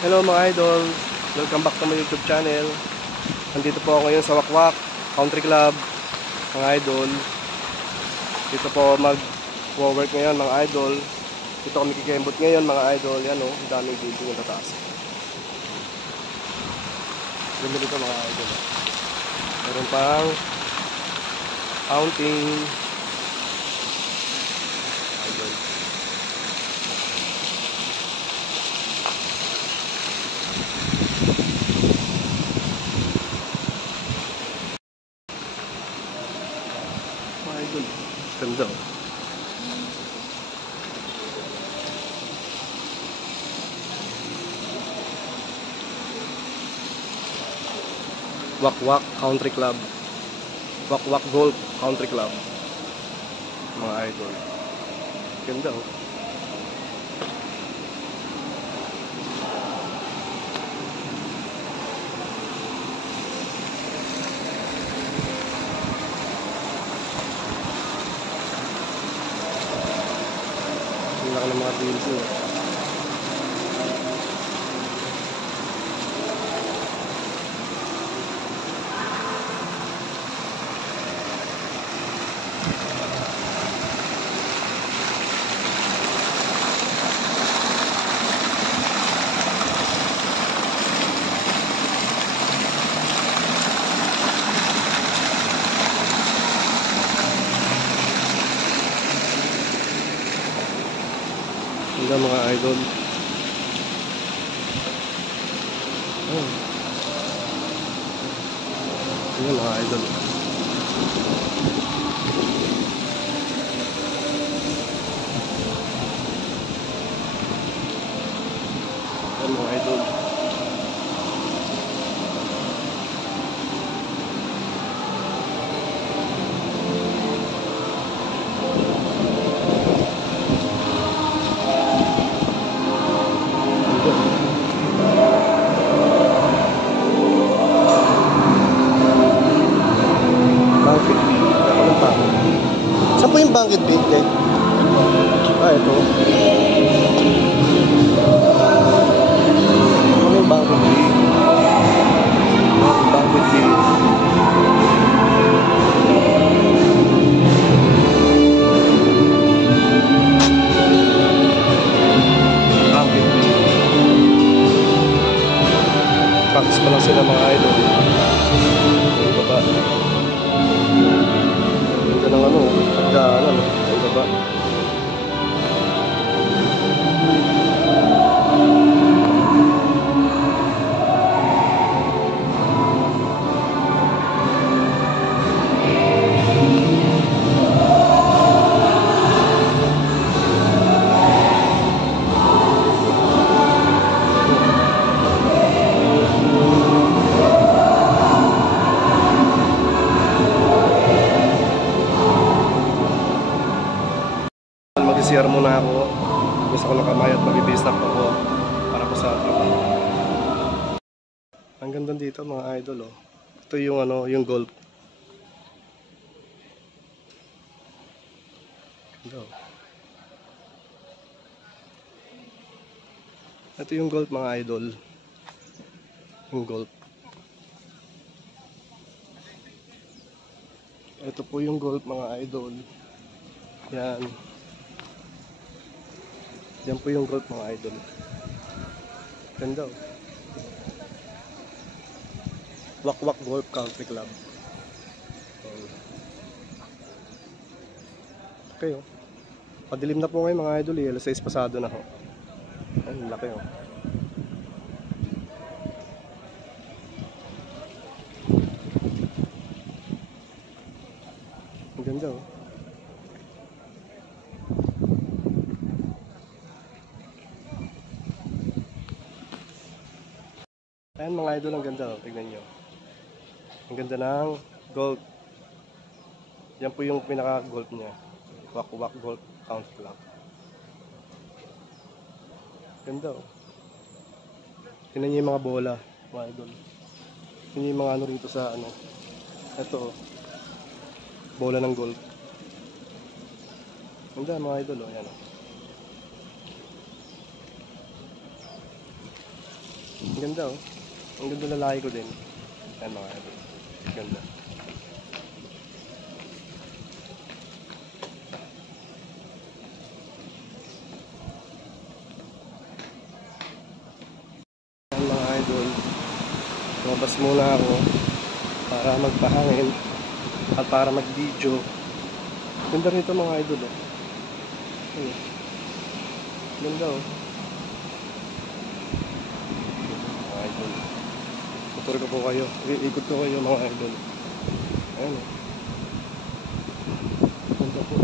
Hello mga idol, welcome back to my YouTube channel. Nandito po ako ngayon sa Wakwak Country Club mga idol. Dito po mag-work ngayon mga idol. Dito kami kikembot ngayon mga idol. Yan o, ang daming building yung tataas. Ganda dito mga idol. Meron pang fountain idol. Idol, ganda oh. Wakwak Country Club, Wakwak Golf Country Club mga idol. Ganda oh. Ang laki ng mga building. Ganda mga idol. Ganda mga idol. Ganda mga idol. Saan po yung Banquet Bay? Ah, ito. Ano yung Banquet Bay? Banquet Bay. Banquet Bay. Practice pa lang sila mga idol. Yung baba. Ganda ng ano, pagdaanan, ay baba. Mag-CR muna ako. Gusto ko nakamay at mag-i-stop ako para po sa trabaho. Ang ganda dito mga idol oh. Ito yung ano, yung golf. Ganda oh. Ito yung golf mga idol. Yung golf. Ito po yung golf mga idol. Yan. Yan po yung golf mga idol. Ganda oh. Wakwak Golf Country Club. Okay oh. Padilim na po ngayon mga idol eh. Alas 6 pasado na ho. Ang laki oh. Ang ganda oh. Ayan mga idol, ang ganda oh. Tignan nyo. Ang ganda ng golf. Yan po yung pinaka-golf niya. Wakwak Golf Country Club. Ganda oh. Tignan nyo yung mga bola mga idol. Tignan nyo yung mga ano rito sa ano. Ito oh. Bola ng golf. Ganda mga idol oh. Ayan oh. Ang ganda oh. Ang ganda lalaki ko din. Ayan mga idol. Ganda. Ayan mga idol. Lumabas muna ako para magpahangin at para mag-video. Ganda rito mga idol oh. Ayan. Ganda oh. Mga idol. Tutur ko po kayo. Iikot ko kayo mga idol. Ayan oh. Ganda po.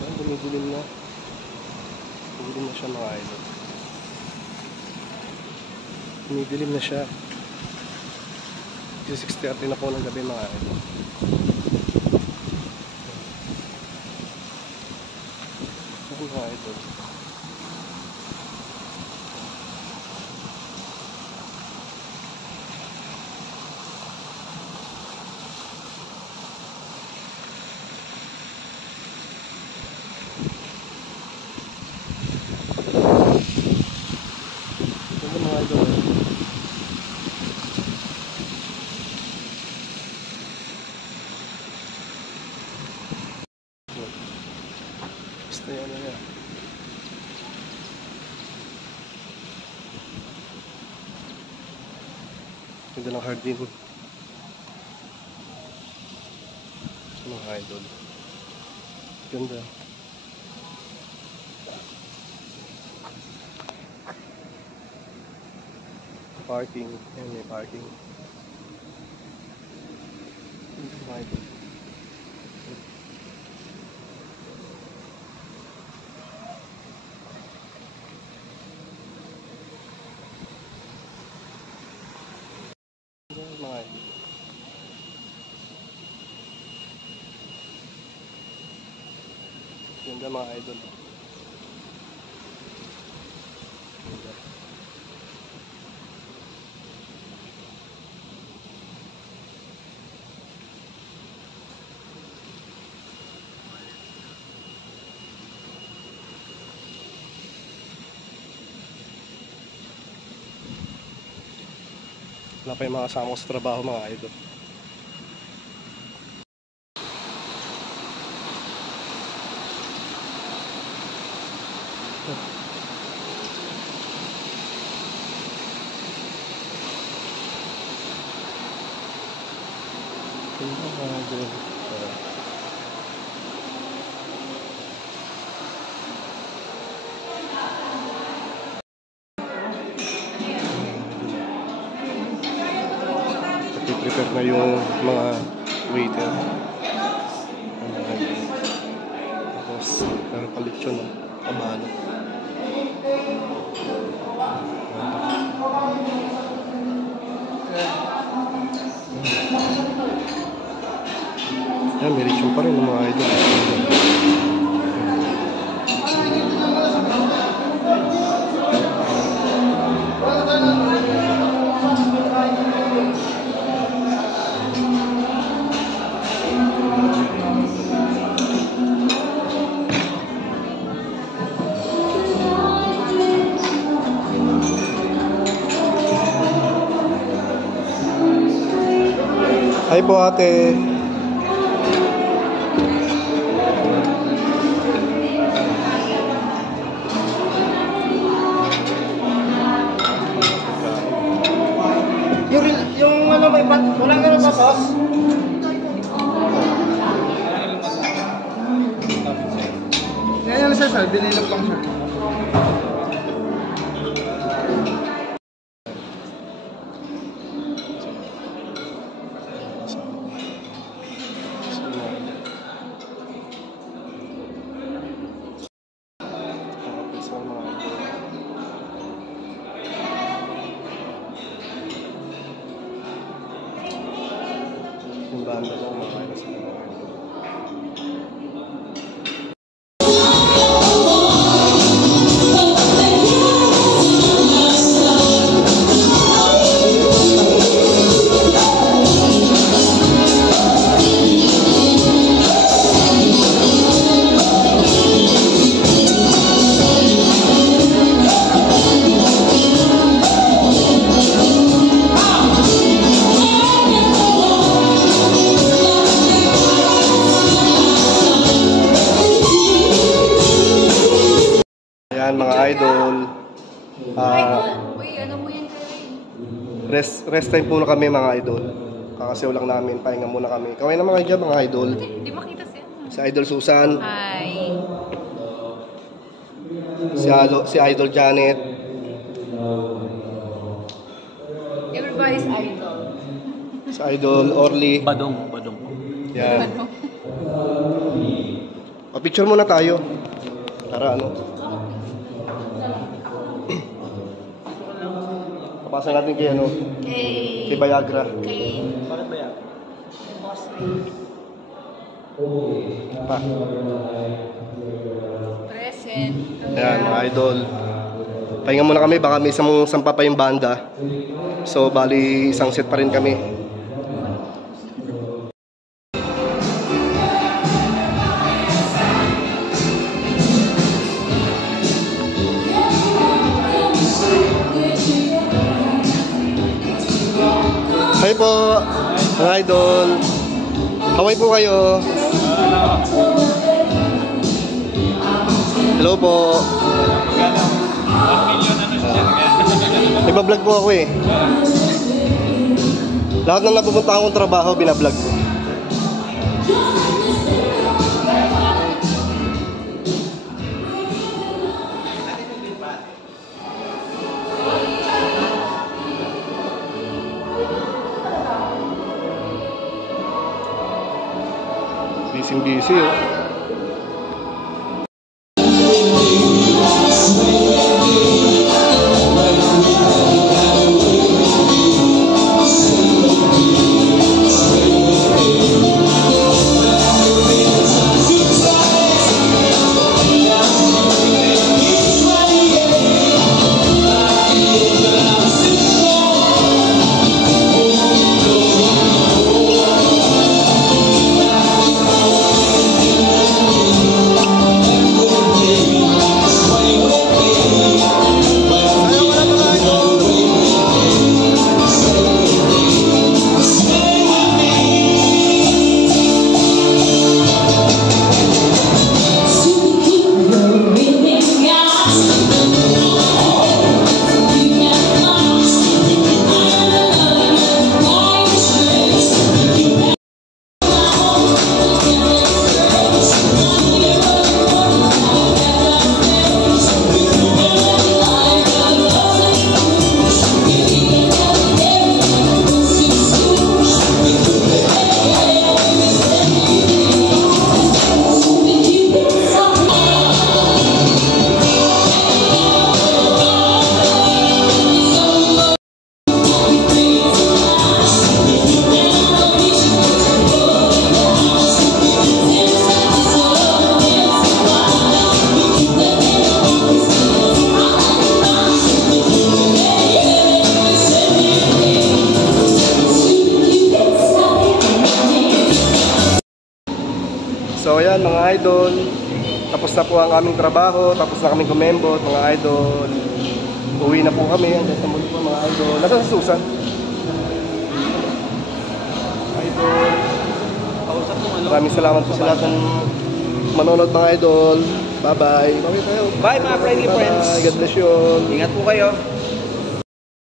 Ayan, dumidilim na. Dumidilim na siya mga idol. Dumidilim na siya. 6:30 na po ng gabi mga idol. Ayan mga idol. Ganda mga idol. Basta yan na yan. Ganda ng hardin. Mga idol. Ganda. Parking. Ayan, may parking. Ganda mga idol. Ganda mga idol. Ganda mga idol. Ganda. Wala pa yung mga kasama ko sa trabaho mga idol. Ganda mga idol. Prepare na yung mga waiter. Tapos, meron pa lechon, kabalo. Yan, may lechon pa rin mga idol. Hi po ate. Yung ano may walang ganun pa sauce? Ngayon na sir, binilog lang siya. Yung banda lang makain sa mga idol. Ayan mga idol. Uy, ano mo yan kayo? Rest time muna kami mga idol. Kakasayaw lang namin, pahinga muna kami. Kaway na mga dyan mga idol. Hindi makita siya. Si Idol Susan, Hi. si Idol Janet, Everybody's idol. si Idol Orly. Badong. Yan. Picture muna tayo. Para ano. Papasa natin kay ano, Kay... kay Viagra. Kay... Bakit ba yan? Boss Ray. Pa. Present. Ayan mga idol. Pahinga muna kami, baka may isang sampa pa yung banda. So bali isang set pa rin kami. Hi po, mga idol. Kaway po kayo. Hello po. Nagbablog po ako eh. Lahat ng napupunta akong trabaho, binablog ko. Busy oh. So ayan mga idol, tapos na po ang aming trabaho, tapos na kaming kumembot mga idol. Uwi na po kami, hanggang sa muli po mga idol. Nasaan si Susan? Idol. Maraming salamat po sa lahat ng manonood mga idol. Bye bye. Bye tayo. Bye mga friendly friends. God bless you all. Ingat po kayo.